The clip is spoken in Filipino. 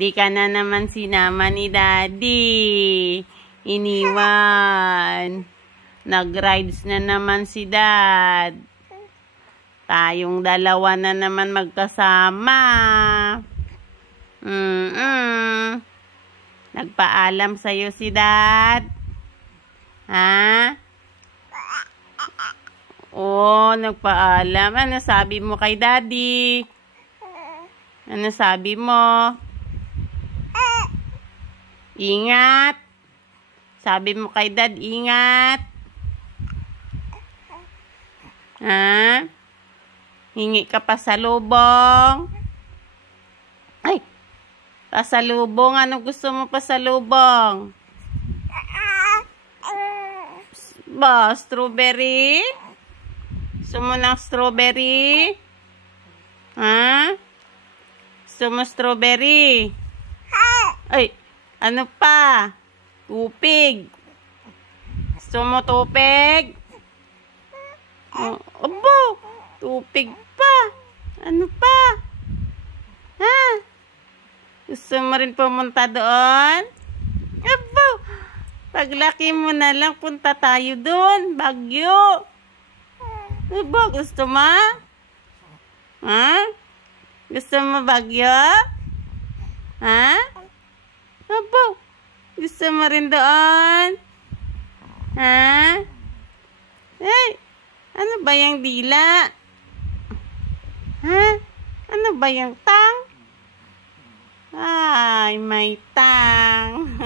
Di ka na naman sinama ni Daddy. Iniwan. Nag-rides na naman si Dad. Tayong dalawa na naman magkasama. Nagpaalam sa'yo si Dad? Ha? Oo, nagpaalam. Ano sabi mo kay Daddy? Ano sabi mo? Ingat. Sabi mo kay Dad, ingat. Ha? Hingi ka pa sa lubong? Ay! Pasalubong. Ano gusto mo pasalubong? Ba, strawberry? Gusto mo ng strawberry? Ha? Gusto mo strawberry? Ay! Ano pa? Tupig. Gusto mo tupig? Oh, abo! Tupig pa. Ano pa? Ha? Gusto mo rin pumunta doon? Abo! Paglaki mo na lang, punta tayo doon. Baguio. Abo, gusto mo? Ha? Gusto mo Baguio? Ha? Abo! Gusto mo rin doon? Ha? Ay! Ano ba yung dila? Ha? Ano ba yung tang? Ay, may tang.